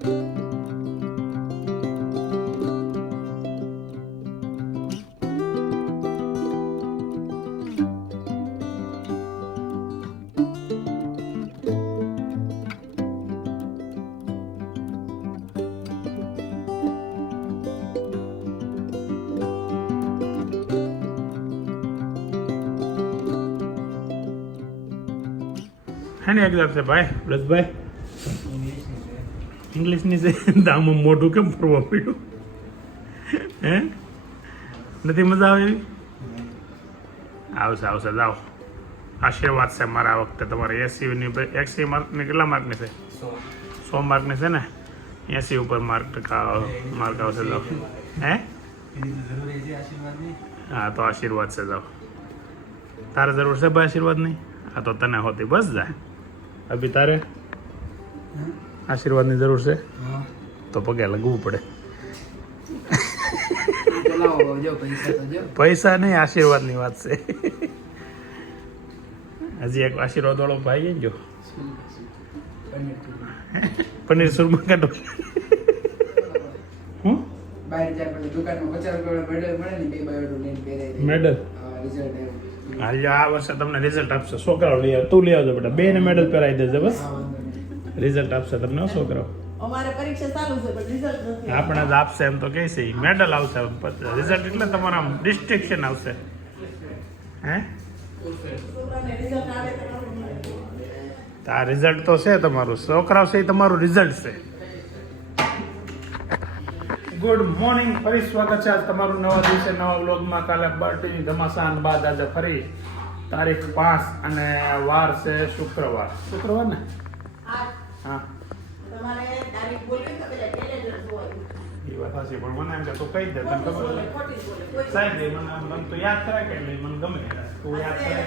Heni exam છે ભાઈ વ્રતભાઈ? ઇંગ્લિશની છે તો આમાં મોઢું કેમ ફરવા પડ્યું? હે નથી મજા આવે એવી? આવશે આવશે જાઓ. આશીર્વાદ છે મારા આ વખતે તમારે 80 માર્કની કેટલા માર્કની છે? 100 માર્કની છે ને? 80 ઉપર માર્ક આવશે જાઓ. હે હા તો આશીર્વાદ છે જાઓ. તારે જરૂર છે ભાઈ આશીર્વાદની? હા તો તને હોતી બસ જાય. અભી તારે આશીર્વાદની જરૂર છે તો પગે લગવું પડે. પૈસા નહીં આશીર્વાદની વાત છે. હજી એક આશીર્વાદ વાળો ભાઈ જો પનીર સુરમા કાઢો. હું મેડલ આ વર્ષે તમને રિઝલ્ટ આપશે. છોકરાઓ લઈ આવ, તું લઈ આવજો બેટા. 2 ને મેડલ પહેરાવી દેજે બસ. રિઝલ્ટ આપશે તમને છોકરાઓ. અમારે પરીક્ષા ચાલુ છે પણ રિઝલ્ટ નથી. આપણે જ આપશે એમ તો કહે છે. મેડલ આવશે રિઝલ્ટ એટલે તમારા ડિસ્ટિંક્શન આવશે. હે આ રિઝલ્ટ તો છે તમારું. છોકરાઓ છે એ તમારું રિઝલ્ટ છે. ગુડ મોર્નિંગ, ફરી સ્વાગત છે આજ તમારું નવા દિવસે નવા વ્લોગમાં. કાલે બર્થડેની ધમાસાન બાદ આજે ફરી તારીખ 5 અને વાર છે શુક્રવાર. શુક્રવાર ને? હા તમારે તારીખ બોલવી તો પેલા કેલેન્ડર જોવાનું. એ વાત સાચી પણ મને એમ કે તું કહી દે તને ખબર સાહેબ મને તો યાદ કરાય કે એટલે મને ગમે તું યાદ કરાય.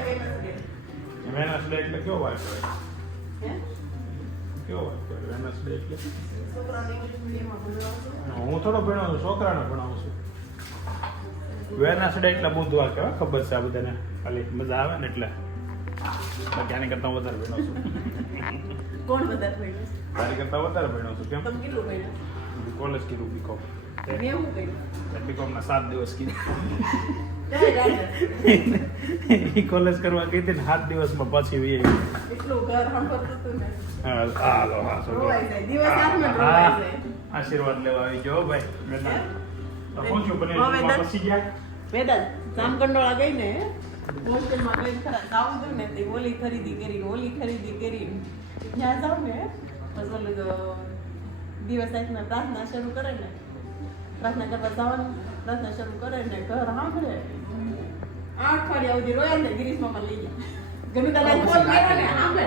વેનસડે એટલે કયો વાર કરે? કયો વાર કરે વેનસડે એટલે? હું થોડો ભણ્યો છું, છોકરાને ભણાવું છું. વેનસડે એટલે બુધવાર કહેવાય, ખબર છે આ બધાને. ખાલી મજા આવે ને એટલે. બાકી આની કરતા વધારે ભણ્યો છું. કોણ વધારે ભણ્યું? તારી કરતા વધારે ભણ્યો છું. કેમ? તમે કેટલું ભણ્યું? કોલેજ કીધું બીકોમ. મેં શું કર્યું? બીકોમના 7 દિવસ કીધું. ક્યારે એ કોલેજ કરવા ગઈ હતી ને 7 દિવસમાં પાછી વી આવી. એટલું ઘર સાંભળતું હતું ને. હા હાલો હા રોવાઈ જાય. દિવસ આઠમાં રોવાઈ જાય. આશીર્વાદ લેવા આવી જાઓ ભાઈ. પહોંચ્યું બને પછી ગયા. વેદાંત જામકંડોળા ગઈ ને હોસ્ટેલમાં ગઈ ખરા જાવું છું ને તે ઓલી ખરીદી કરી ત્યાં જાવ ને પછી ઓલું દિવસ આખના પ્રાર્થના શરૂ કરે ને, પ્રાર્થના કરવા જવાનું, પ્રાર્થના શરૂ કરે ને ઘર સાંભળે 8 અઠવાડિયા સુધી રોયા ને ગિરીશ મામા લઈ ગયા. ગનુ દાદા ફોન કર્યો ને સાંભળે,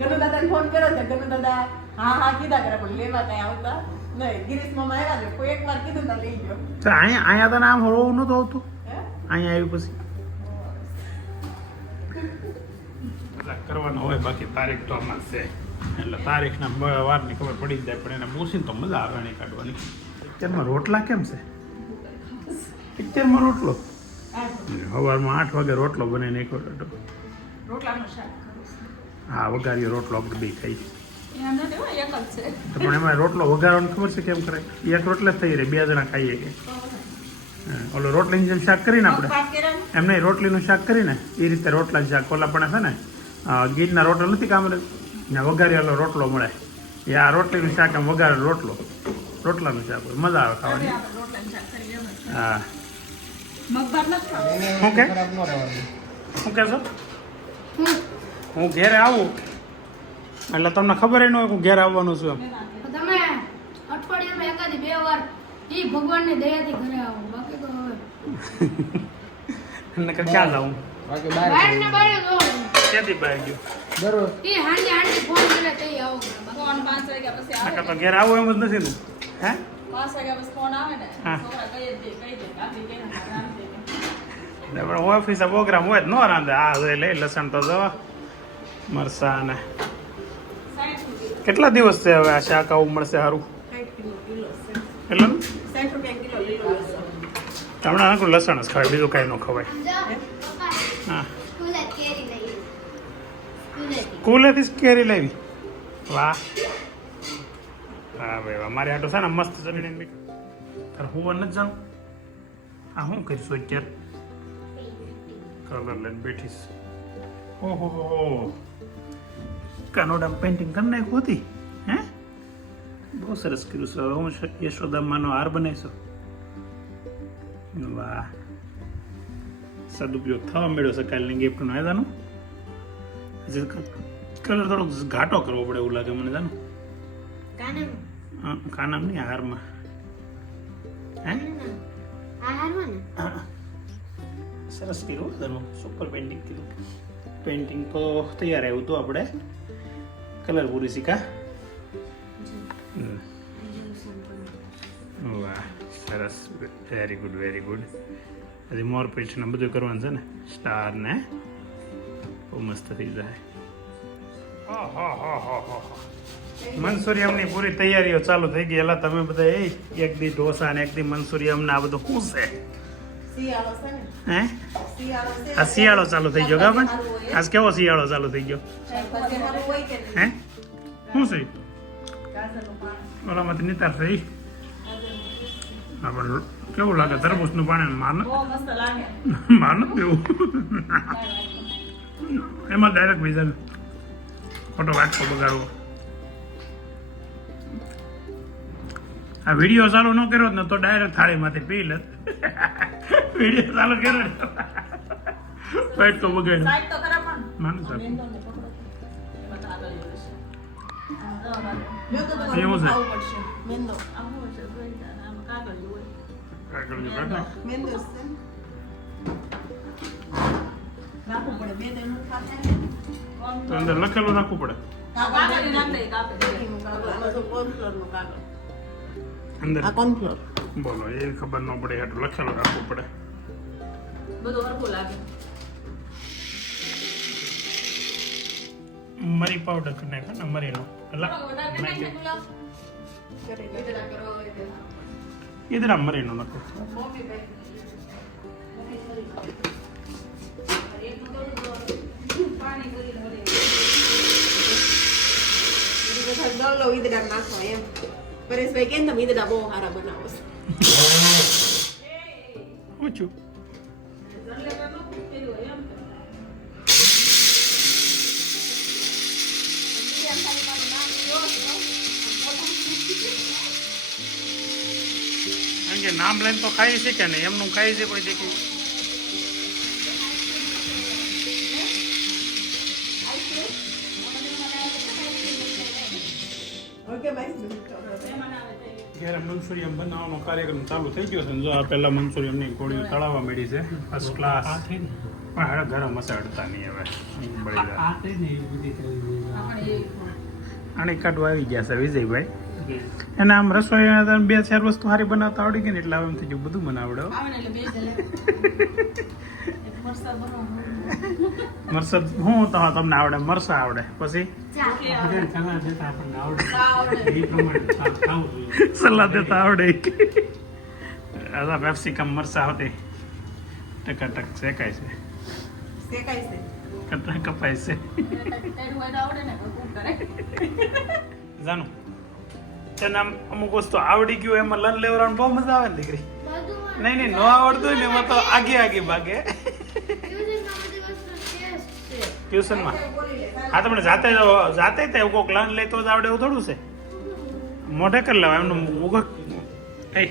ગનુ દાદાને ફોન કર્યો ને ગનુ દાદા હા કીધા કરે પણ લેવા કઈ આવતા નહીં. ગિરીશ મામા આવ્યા ને કોઈ એક વાર કીધું તા લઈ ગયો. અહીંયા તને આમ હળવું નતું આવતું? અહીંયા આવ્યું પછી કરવાનો હોય. બાકી તારીખ તો આમાં છે એટલે તારીખના વારની ખબર પડી જ જાય. પણ એને મૂસીને તો મજા આવે નહીં કાઢવાની. પિક્ચરમાં રોટલા કેમ છે? પિક્ચરમાં રોટલો સવારમાં 8 વાગે રોટલો બને નાખ્યો. રોટલાનું શાક હા વઘાર્યો રોટલો આપણે બે ખાઈ. એક જ છે પણ એમાં રોટલો વઘારવાનો ખબર છે કેમ કરે? એક રોટલે જ થઈ રહે, 2 જણા ખાઈએ કે. ઓલો રોટલીનું જેમ શાક કરીને આપણે એમ નહીં, રોટલીનું શાક કરીને એ રીતે રોટલાનું શાક. ઓલા પણ છે ને ગીરના રોટલો નથી કામ ત્યાં વઘારેલો રોટલો મળે. એ આ રોટલીનું શાક આમ વઘારેલો રોટલાનું શાક હોય, મજા આવે ખાવાની. હા શું કે શું કહેશો? હું ઘેરે આવું એટલે તમને ખબર ન હોય હું ઘેર આવવાનું છું એમ. તમે અઠવાડિયામાં એકાદી 2 વાર ઈ ભગવાનની દયાથી ઘરે આવો. બાકી તો હવે ક્યાં જાઉં? બહાર ને બહાર જો ક્યાંથી બહાર ગયો? દરરોજ ઈ હાંડી ફોન કરે તે આવો. ફોન 5 વાગ્યા પછી આવે. તો ઘેર આવું એમ જ નથી ને? હે 5 વાગ્યા પછી ફોન આવે ને હા. છોકરા કહી દે કાઢી કે પણ ઓફિસે પ્રોગ્રામ હોય ન રાંધે. આ લઈ લસણ તો જવા મરસા ને કેટલા દિવસ છે હવે આ શાક આવું મળશે સારું? 60 કિલો કેટલા? છે. 60 રૂપિયા કિલો લીલું લસણ. હમણાં નાખું લસણ જ ખવાય, બીજું કાંઈ ન ખવાય. હા સ્કૂલે કેરી લઈ સ્કૂલેથી જ કેરી લાવી? વાહ હા ભાઈ અમારે આટો છે ને મસ્ત ચટણી બી હું નથી જાણું આ શું કરીશું અત્યારે કલર લઈને બેઠીશ ઓહો કાનોડા પેઇન્ટિંગ કરી નાખ્યું હતી હે બહુ સરસ કર્યું છે હવે હું યશોદામાનો હાર બનાવીશું વાહ સદુપયોગ થવા મળ્યો છે કાલની ગિફ્ટનો હે જાનું હજી કલર થોડોક ઘાટો કરવો પડે એવું લાગે મને જાનું કાનામ નહીં હારમાં હે સરસ કર્યું જાનું સુપર પેઇન્ટિંગ કર્યું પેઇન્ટિંગ તો તૈયાર આવ્યું હતું આપણે કલર પૂરી શીખા વાહ સરસ વેરી ગુડ હજી મોર પીછ ને બધું કરવાનું છે ને સ્ટાર ને બહુ મસ્ત થઈ જાય મંચુરિયમની પૂરી તૈયારીઓ ચાલુ થઈ ગઈ એલા તમે બધા એક દી ઢોસા ને એક દી મંચુરિયમ ને આ બધું શું છે હે આ શિયાળો ચાલુ થઈ ગયો કા પણ આજ કેવો શિયાળો ચાલુ થઈ ગયો હે શું છે ઓલામાંથી નિતાર થઈ આપણે કેવું લાગે તરબૂચનું પાણી માર નથી પીવું એમાં ડાયરેક્ટ વિઝન ખોટો વાટકો બગાડવો આ વિડીયો ચાલુ ન કર્યો ને તો ડાયરેક્ટ થાળીમાંથી પી લે વિડીયો ચાલુ કર્યો વાટકો બગાડ્યો માનું સાહેબ એવું છે અંદર લખેલું રાખવું પડે અંદર બોલો એ ખબર ન પડે એટલું લખેલું રાખવું પડે મરી પાવડર કરી નાખો ને મરીનો इधर मरी नो नको ગલ્લો ઈદડા નાખો એમ પરેશભાઈ કેમ તમે ઈદડા બહુ સારા બનાવો છો પૂછું કે નામ લઈને તો ખાઈ છે કે નહીં એમનું ખાઈ છે કોઈ દેખી ઘેર મંચુરિયમ બનાવવાનો કાર્યક્રમ ચાલુ થઈ ગયો છે જો આ પહેલા મંચુરિયમની ગોળીઓ તળાવવા મળી છે ફર્સ્ટ ક્લાસ પણ હવે ગરમ મસાડતા નહીં હવે બળી જાય આને કાઢવા આવી ગયા છે વિજયભાઈ એને આમ રસોઈ 2-4 વસ્તુ સારી બનાવતા આવડી ગઈ ને એટલે એમ થઈ ગયું બધું બનાવડો મરસદ હું તો તમને આવડે મરસા આવડે પછી સલાહ દેતા આવડે પેપ્સિકમ મરસા હોતી ટકાટક શેકાય છે કપાય છે જાનું તને અમુક વસ્તુ આવડી ગયું એમાં લન લેવરાનું બહુ મજા આવે ને દીકરી નહીં ન આવડતું ને એમાં તો આગે ભાગે ટ્યુશનમાં હા તમને જાતે એવું કોઈક લન લે તો જ આવડે એવું થોડું છે મોઢે કરી લેવા એમનું ઉગક એ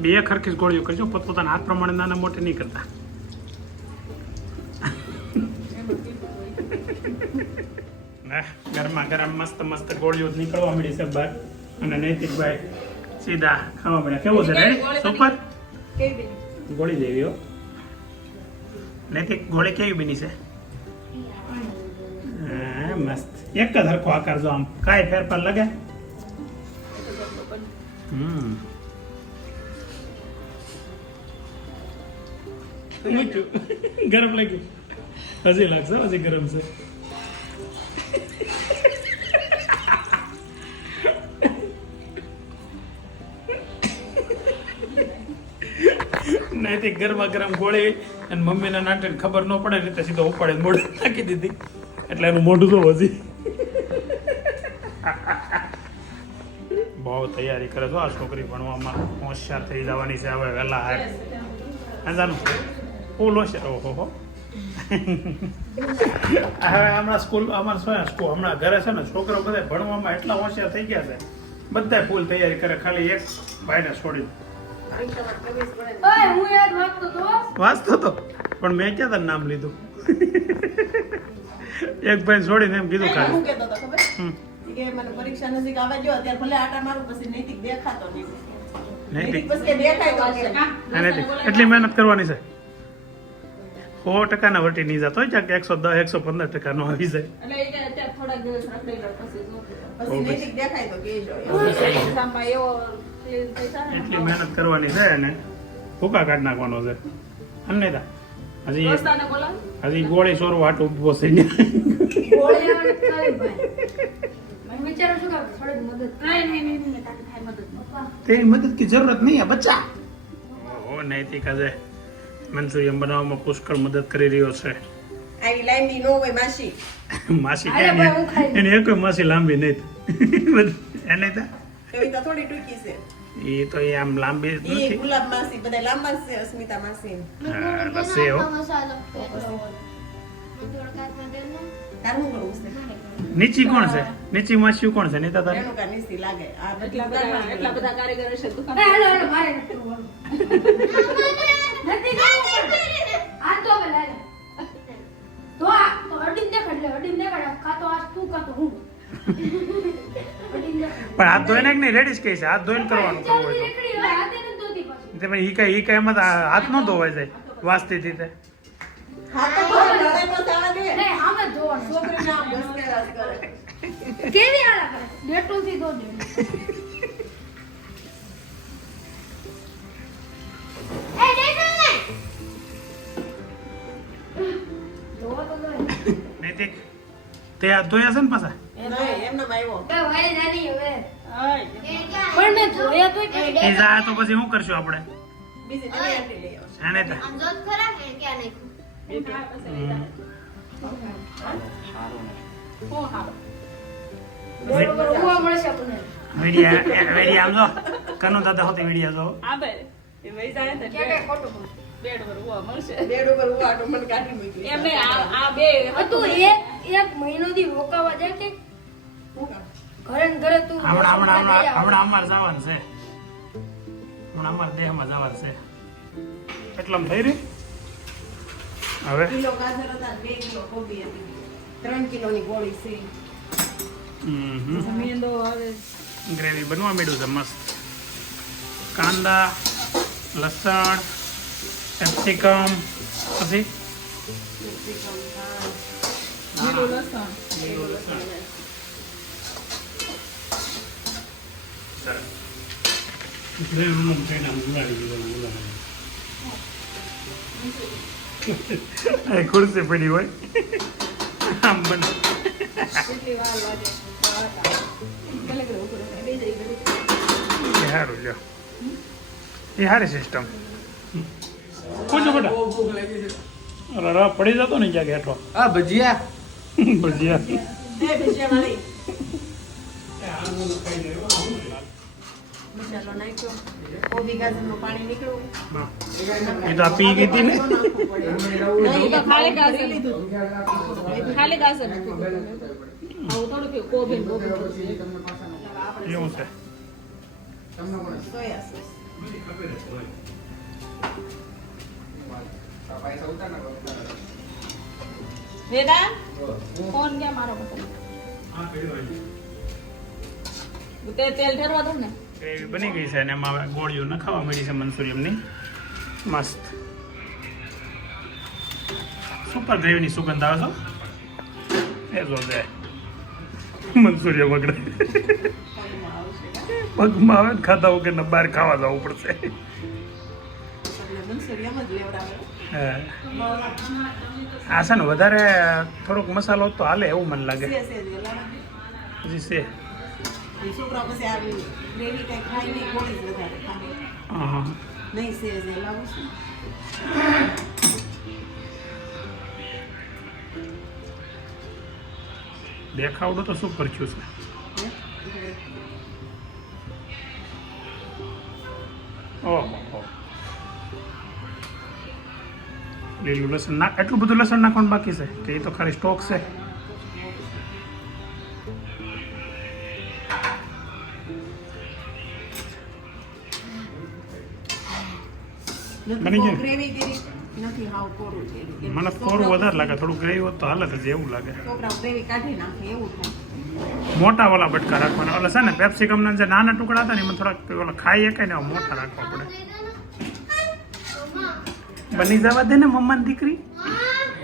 બે ખરખી ગોળીઓ કરજો પોતપોતાના હાથ પ્રમાણે નાના મોટે નહીં કરતા ગરમા ગરમ મસ્ત ગોળીઓ નીકળવા મળી છે બહાર અને નૈતિકભાઈ સીધા ખાવા મળ્યા કેવું છે રેડી સુપર ગોળી જેવી હો નૈતિક ગોળી કેવી બની છે મસ્ત એક જ હરખો આકાર જો આમ કાંઈ ફેરફાર લાગે ગરમ લાગ્યું હજી લાગશે હજી ગરમ છે નૈતિક ગરમા ગરમ ગોળી અને મમ્મીના નાટે ખબર ન પડે રીતે સીધો ઉપાડે મોઢે નાખી દીધી એટલે એનું મોઢું તો હજી બહુ તૈયારી કરે છો આ છોકરી ભણવામાં હોશિયાર થઈ જવાની છે હવે વહેલા હાર અંજાનું ફૂલ હોશિયાર ઓહો હો હવે હમણાં સ્કૂલ અમારે શું સ્કૂલ હમણાં ઘરે છે ને છોકરો બધા ભણવામાં એટલા હોશિયાર થઈ ગયા છે બધા ફૂલ તૈયારી કરે ખાલી એક ભાઈને છોડી ઓય હું યાદ વાંચતો તો વાંચતો તો પણ મેં ક્યાં તારું નામ લીધું એક ભાઈ છોડીને એમ કીધું હું ખાલી કહેતો હતો ખબર કે મને પરીક્ષા નજીક આવે જો અત્યારે ભલે આટા મારું પછી નૈતિક દેખાતો નહીં નૈતિક પછી કે દેખાય તો કે અને એટલી મહેનત કરવાની છે 100% વટી નહીં જતો હોય કે 110-115% નો આવી જાય એટલે એ કે અત્યારે થોડાક દિવસ રખડી લો પછી નૈતિક દેખાય તો કહેજો એક્ઝામમાં એવો clear થઈ જાય ને. એટલી મહેનત કરવાની છે અને ભૂકા કાઢ નાખવાનો છે અમને હજી દોસ્તાને બોલાવો. હજી ગોળી સોરવા હાટ ઉભો છે ગોળી આવે ખાલી ભાઈ હું વિચારું છું કે થોડી મદદ નહીં, તારી થાય મદદ. તેરી મદદ की જરૂરત નહીં है बच्चा ઓ નૈતિક આજે મંચુરિયન બનાવવામાં પુષ્કળ મદદ કરી રહ્યો છે આવી લાંબી નો હોય માસી માસી અરે ભાઈ, હું ખાઈ એની એક માસી લાંબી નહીં એને તો એવી તો થોડી ટૂંકી છે એ તો એ આમ લાંબી એ નથી ગુલાબ માસી બધા લાંબા છે અસ્મિતા માસી હા, રસે હો તારું શું કરવું છે નીચી કોણ છે નીચી માસી કોણ છે નેતા તારી રેણુકા નીસી લાગે આ એટલા બધા કારીગર છે દુકાન હાલો હાલો મારે નથી કરવાનું. નથી કરવાનું. આ તો પેલા લે. તો અડીને દેખાડ લે અડીને દેખાડ કાં તો આ તું કાં તો હું અડીને દેખાડ પણ હાથ ધોઈને કે નહીં લેડીઝ કહે છે હાથ ધોઈને કરવાનું કરવું હોય નીકળી હવે હાથે નથી ધોતી પાછી. તો ઈ કઈ એમાં તો હાથ ન ધોવાય જાય વાસ્તી થી તે હા તો લડાઈ નો થવા દે નહીં આમ જ ધોવાનું. છોકરીને આમ ઘસકેરાશ કરે કેવી હાલા કરે ડેટોલ થી ધો દે એ ડેટોલ ને ધોવા તો દો નૈતિક તે હાથ ધોયા છે ને પાછા નહીં એમનામ આવ્યો બે ભાઈ નાની હવે હાય પણ મેં ધોયા તો એ જાય તો પછી શું કરશું આપણે બીજી નવી આંટી લઈ આવશે એને તો બરોબર ઉવા મળશે આપણને વેડિયા આમ જો કનુ દાદા હોતી વેડિયા જો આ બે એ વહી જાય ને કે ખોટું બોલ બેડ પર ઉવા મળશે બેડ ઉપર ઉવાટો મને કાઢી મૂકી એમને આ બે તું એક મહિનો થી રોકાવા જાય કે ઘરે ને ઘરે તું હમણાં અમારે જવાનું છે હમણાં અમારે દેહમાં જવાનું છે એટલામાં થઈ રહ્યું હવે કિલો ગાજર હતા 2 કિલો કોબી હતી 3 કિલોની ગોળી છે મેંદો આવે ગ્રેવી બનવા માંડ્યું છે મસ્ત કાંદા લસણ કેપ્સિકમ પછી લીલું લસણ લીલું લસણ ખુરશી પડી હોય આમ બને કેટલી વાર લાગે ભલે કરે ઉપર બે જઈ ગઈ એ સારું લ્યો એ સારી સિસ્ટમ પૂછો બેટા અરે રા પડી જતો ને ક્યાંક હેઠો આ ભજીયા ભજીયા બે ભજીયા વાળી મસાલો નાખ્યો કોબી ગાજરનું પાણી નીકળ્યું એ તો આ પી ગઈ હતી ને નહીં, તો ખાલી ગાજર. લીધું. ખાલી ગાજર નથી આવું થોડું કે કોબી કોબી એવું છે સોયા સોસ વેદા ફોન ક્યાં મારો બટન તે તેલ ઠરવા દઉં ને ગ્રેવી બની ગઈ છે અને એમાં હવે ગોળીઓ નખાવા મળી છે મંચુરિયમની મસ્ત સુપર ગ્રેવીની સુગંધ આવે છે એ જો છે મંચુરિયમ વગડે પગમાં આવે ને ખાતા વગર ને બહાર ખાવા જવું પડશે એટલે મંચુરિયમ જ લેવડાવે હા. આ છે ને વધારે થોડોક મસાલો તો હાલે એવું મને લાગે છે વેલામાં. હજી છે એ છોકરા પછી આવી ગ્રેવી કઈ ખાઈ નહીં ગોળી જ વધારે ખાય હા નહીં છે જે લાવું છું દેખાવડું તો શું પરખ્યું છે ઓહો લીલું લસણ નાખ. એટલું બધું લસણ નાખવાનું બાકી છે કે એ તો ખાલી સ્ટોક છે? બની ગયું? ગ્રેવી કરી નથી, હાવ કોરું છે. મને થોડું વધારે લાગે, થોડું ગ્રેવી હોત તો હાલત જ એવું લાગે. છોકરાઓ ગ્રેવી કાઢી નાખે એવું થાય. મોટા વાળા બટકા રાખવાના. ઓલા છે ને પેપ્સિકમના જે નાના ટુકડા હતા ને એમાં થોડાક ઓલા ખાઈ શકાય ને એવા મોટા રાખવા પડે. બની જવા દે ને મમ્માની દીકરી.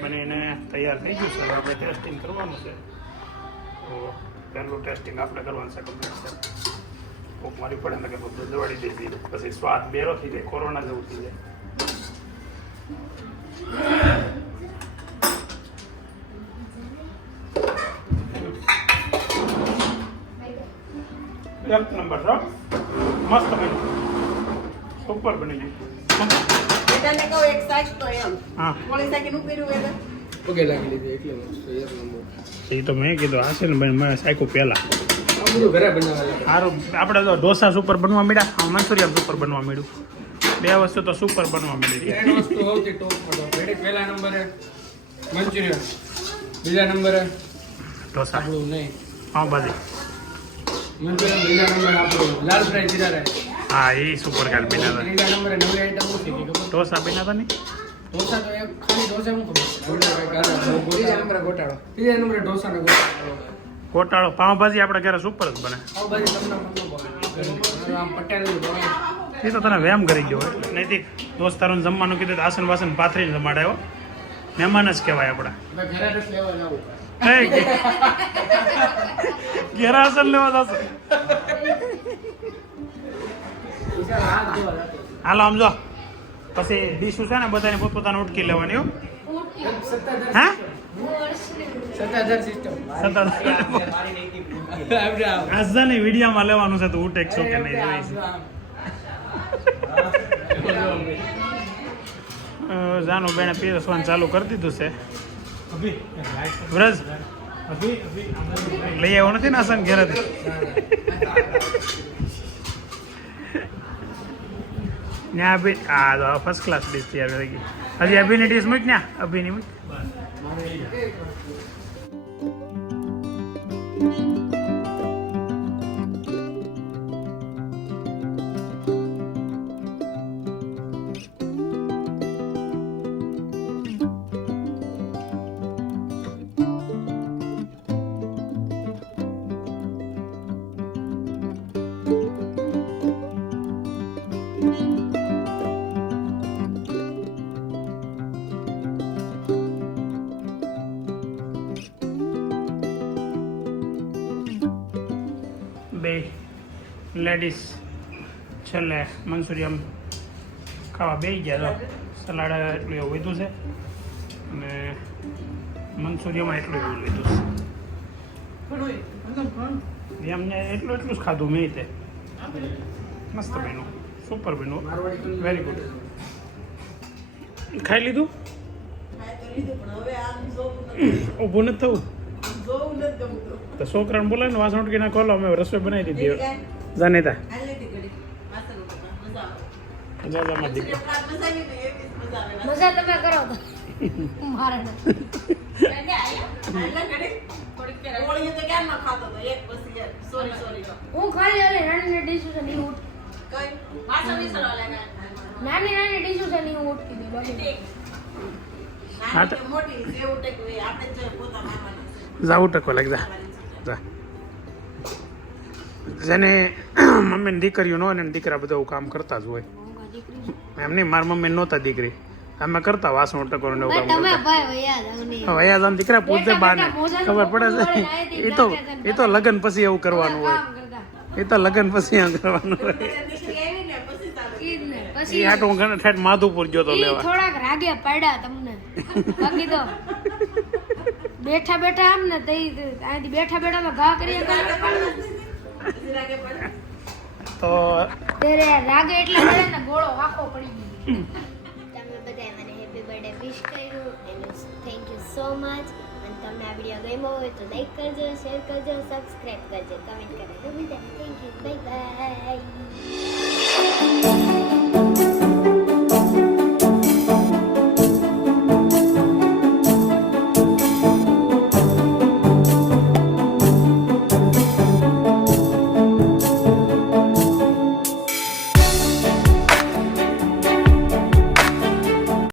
બનીને તૈયાર થઈ ગયું છે. હવે આપણે ટેસ્ટિંગ કરવાનું છે. તો પહેલું ટેસ્ટિંગ આપણે કરવાનું છે કમ્પ્લીટ છે. કોક મારી પડે ને કે બધું દવાડી દઈ દીધું પછી સ્વાદ બેરો થઈ જાય, કોરોના જેવું થઈ જાય. એક નંબર છો, મસ્ત બન્યું, સુપર બની ગયું. બેટાને કહું એક સાઈઝ તો એમ હા પોળી સાઈઝ નું કર્યું એટલે પગે લાગી લીધી એટલે મસ્ત એક નંબર. એ તો મેં કીધું આ છે ને ભાઈ મેં સાયકું પહેલા આ બધું ઘરે બનાવેલા. સારું. આપણે તો ઢોસા સુપર બનવા મળ્યા, મંચુરિયન સુપર બનવા મળ્યું. બે વસ્તુ તો સુપર બનવા મળી. ત્રણ વસ્તુ સૌથી ટોપ માં ટોપ. પહેલા નંબરે મંચુરિયન, બીજા નંબરે ઢોસા, આપણું નહીં પાવભાજી. મંચુરિયન, બીજા નંબરે આપણું લાલ ફ્રાય જીરા રાઈસ, હા એ સુપર કાલ બન્યા હતા. ત્રીજા નંબરે નવી આઈટમ શું છે કે ખબર? ઢોસા બન્યા હતા ને ઢોસા તો એક ખાલી ઢોસા હું ખબર. ત્રીજા નંબરે ગોટાળો, ત્રીજા નંબરે ઢોસાનો ગોટાળો. ગોટાળો. પાવભાજી આપણે ઘરે સુપર જ બને. પાવભાજી તમને મતલબ આમ પટેલનું ભાવે. એ તો તને વેમ કરી ગયો હોય. નૈતિક દોસ્તારોને જમવાનું કીધું તો આસન વાસન પાથરીને જમાડાયો. મહેમાન જ કહેવાય આપણા. મેં ઘરે રસ લેવા જાઉં. ઘેરા આસન લેવા જશે. વિશાલ હાથ ધોવા જતો. હાલો આમ જો પછી ડીશું છે ને બધાને પોતપોતાને ઉટકી લેવાની હો. સત્તાધાર હા સત્તાધાર સિસ્ટમ. આજની વિડીયોમાં લેવાનું છે તો ઉટેક છો કે નહીં જોઈશ. જાનું બેને પીરસવાનું ચાલુ કરી દીધું છે. વ્રજ લઈ આવ્યો નથી ને આસન ઘેરેથી. ને અભી આ ફર્સ્ટ ક્લાસ ડીશ તૈયાર થઈ ગઈ. હજી અભિની ડીશ મૂક ને અભિની મૂક. બે લેડીઝ છેલ્લે મંચુરિયન ખાવા બેસી ગયા. તો સલાડ એટલું એવું લીધું છે અને મંચુરિયનમાં એટલું એવું લીધું છે. એમને એટલું જ ખાધું મેં તે. મસ્ત બન્યું, સુપર બન્યું, વેરી ગુડ. ખાઈ લીધું? ખાઈ તો લીધું પણ હવે આમ જોવું નથી. ઊભું નથી થવું આમ જોવું નથી ગમતું. તો છોકરાને બોલાય ને વાસણ ઉટકીને ખોલો, અમે રસોઈ બનાવી દીધી. બીજી કાંઈ? જાનેતા આ લીધી ઘડી. વાસણ ઉતરતા મજા આવે. જાજામાં દીકરો. મંચુરિયન મજા આવી ને એવી જ મજા આવે. મજા તમે કરો તો મારે નથી. ઓળીએ તો ક્યારમાં ખાતો હતો? એક પછી એક. સોરી હું ખાલી હવે નાની ડીશો છે નહીં ઉઠ કઈ વાસણ વિસરવા લાગ્યા. નાની ડીશો છે નહીં ઉઠતી હતી બાકી નાની કે મોટી જેવું ટેકવું એ આપણે જ પોતાના માનવાનું. જાવું ટકો લાગ જા જા. જેને મમ્મીની દીકરીઓ ન હોય ને દીકરા બધા એવું કામ કરતા જ હોય. એમ નહીં, મારી મમ્મી નહોતા દીકરી, અમે કરતા વાસણ ટકોર ને એવું કામ તમે કરતા. ભાઈ યાદ હવે યાદ આમ દીકરા પૂછે બાને ખબર પડે છે. એ તો લગ્ન પછી એવું કરવાનું હોય. એ તો લગ્ન પછી એમ કરવાનું હોય. દીકરી આવી ને પછી ચાલુ. પછી એ હાટું હું ઘણા ઠેઠ માધુપુર ગયો તો ઈ લેવા. થોડાક રાગે પડ્યા તમને બાકી તો બેઠા બેઠા આમ ને તઈ અહીંથી બેઠા બેઠા તો ઘા કરીએ પછી રાગે પડે. તો ત્યારે રાગે એટલે પડે ને ગોળો આખો પડી ગયો. તમે બધાએ મને હેપી બર્થડે વિશ કર્યું એનું થેન્ક યુ સો મચ. અને તમને આ વિડીયો ગમ્યો હોય તો લાઈક કરજો, શેર કરજો, સબસ્ક્રાઈબ કરજો, કમેન્ટ કરજો. બધાને થેન્ક યુ, બાય બાય.